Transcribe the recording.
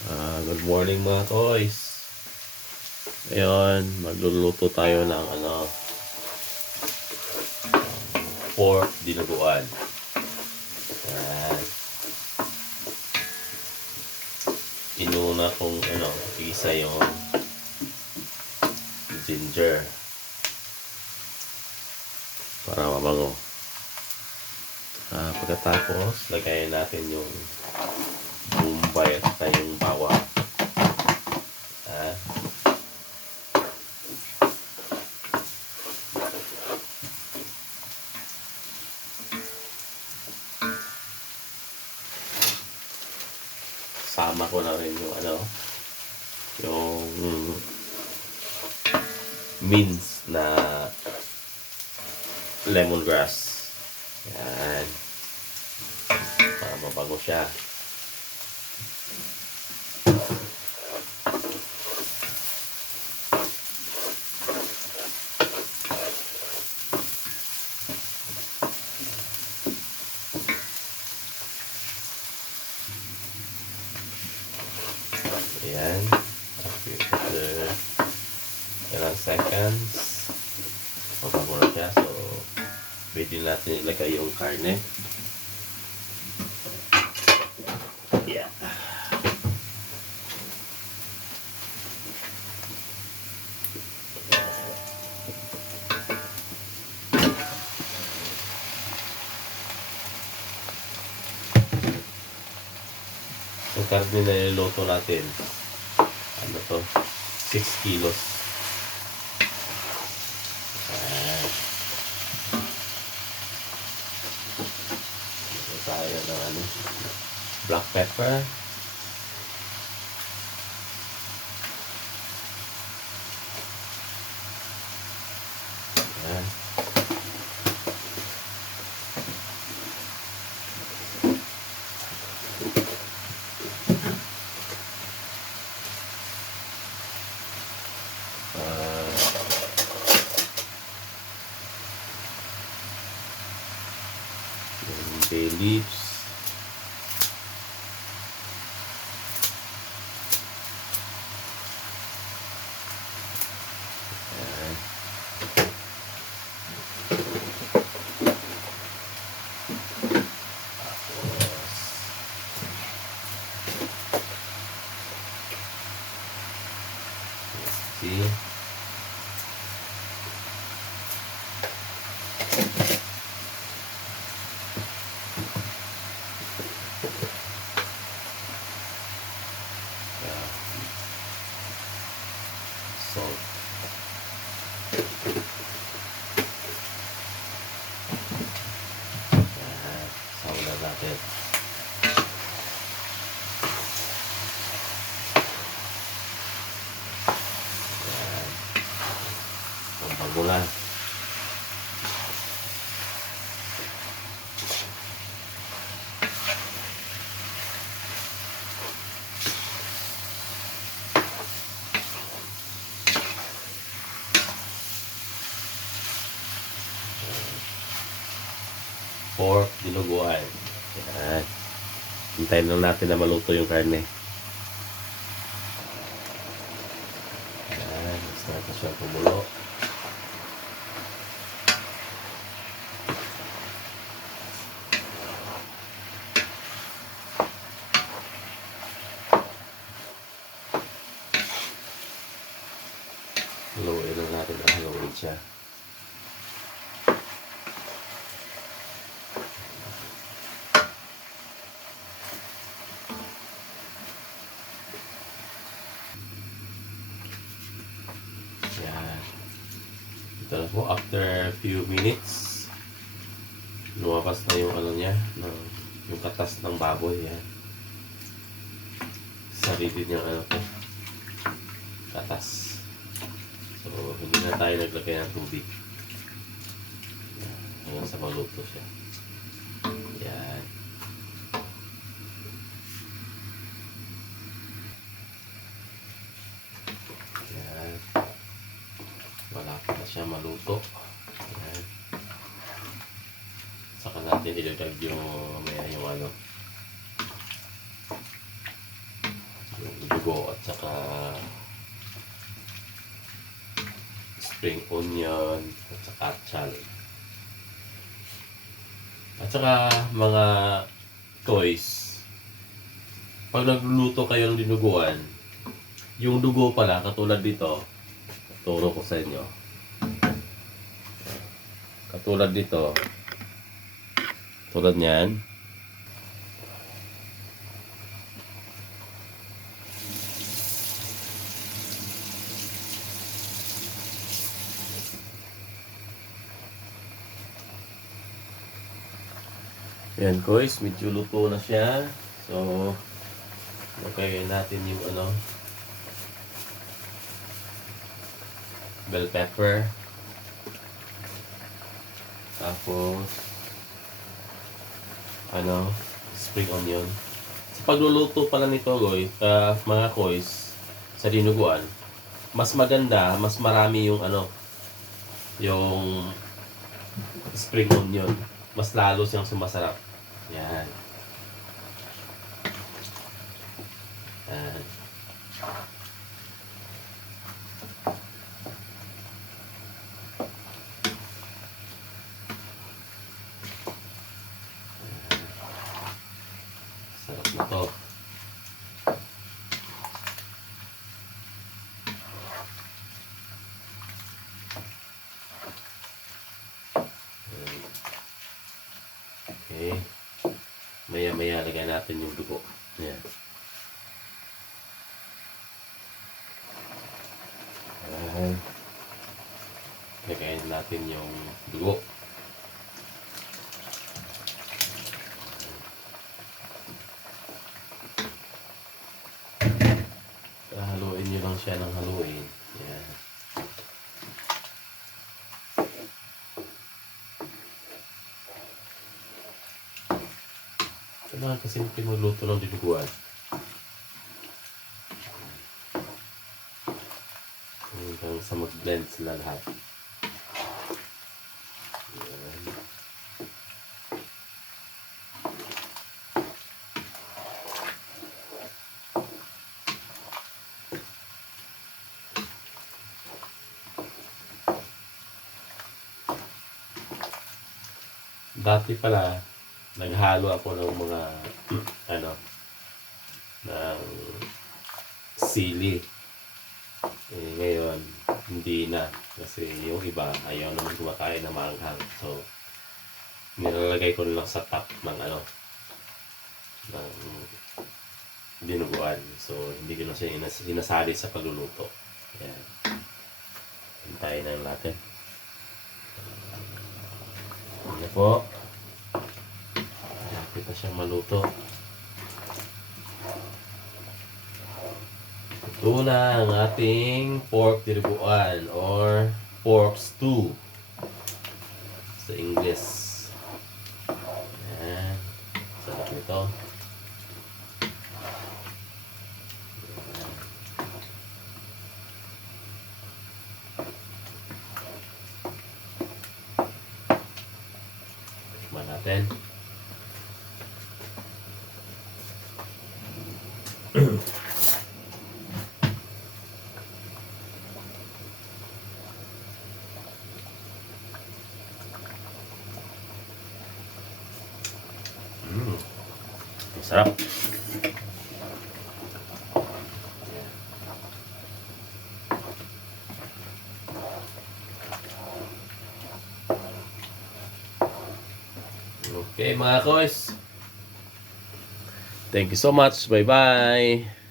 Good morning mga toys. Ngayon, magluluto tayo ng pork dinuguan. Ayan. Inuna kong isa yung ginger para mabango. Pagkatapos, lagayin natin yung bombay at yung bawang. Sama ko na rin yung yung minced na lemongrass. Yan. Para mabango siya. Ayan. After ilang seconds, mabago na siya. So, pwede natin ilagay yung karne. Yeah. Yung karne na niluto natin, 6 kilos. Ito tayo ng black pepper. Ayan. Yung bay leaves. Ayan. See? Salt. Sauna natin. Ang bagulan. Pork dinuguan. Yan. Hintayin lang natin na maluto yung karne. Yan. Start na siya kumulo. Haluin lang natin ang haluin siya. Yan. Ito na po, after few minutes, lumabas na yung niya, yung katas ng baboy. Yan. Sarili niya katas. So, hindi na tayo naglagay ng tubig. Hanggang sa maluto siya. Yan. Yan. Malapit na siya maluto. Yan. Saka natin ilagay yung dugo at saka spring onion at saka chal. At saka mga toys. Pag nagluluto kayo ng dinuguan, yung dugo pala katulad dito, turo ko sa inyo. Katulad dito, tulad niyan. Yan guys, medyo luto na siya. So, lagay natin yung bell pepper. Tapos, spring onion. Sa pagluluto pala nito guys, mga guys, sa dinuguan, mas maganda, mas marami yung yung spring onion. Mas lalo siyang sumasarap. Yan. Yan. Sarap na to. Okay. Maya-maya lagyan natin yung dugo. Yan. Lagayin natin yung dugo. Haluin nyo lang siya ng haluin. Yan. Kailangan kasi magluto ng dinuguan. Hanggang sa mag-blend sila lahat. Yan. Dati pala, naghalo ako ng mga ng sili. Ngayon, hindi na. Kasi yung iba, ayaw naman kumakain na maanghang. So, nilalagay ko lang sa top ng ng dinuguan. So, hindi ko na siya sinasali sa pagluluto. Ayan. Hintayin na natin. Ano po? Malapit na siyang maluto. Ito na ang ating pork dinuguan or pork stew sa English. Ayan. Sarap nito. Tikman natin. Sarap. Okay mga koys. Thank you so much. Bye-bye.